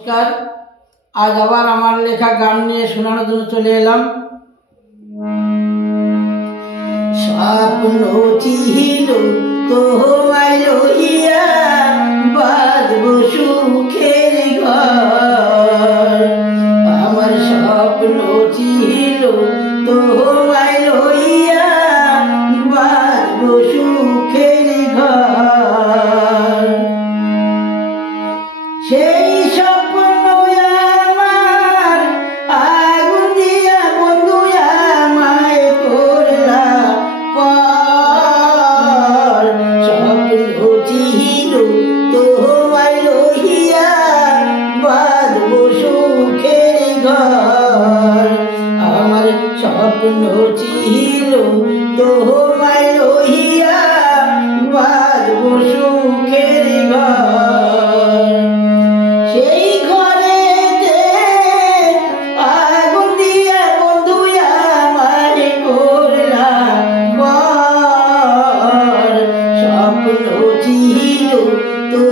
নমস্কার। আজ আবার আমার লেখা গান নিয়ে শোনানোর জন্য চলে এলাম। স্বপ্ন ছিল তোমায় লইয়া বাঁধব সুখের ঘর, আমার স্বপ্ন ছিল তোমায় লইয়া বাঁধব সুখের ঘর। সেই স্বপ্ন আমার আগুন দিয়া বন্ধু আমায় করলা পর, স্বপ্ন ছিল তোমায় লইয়া বাঁধব সুখের ঘর, আমার স্বপ্ন ছিল তোমায় লইয়া বাঁধব সুখের ঘর। সেই ঘরেতে আগুন দিয়া বন্ধু আমায় করলা পর, স্বপ্ন ছিল তো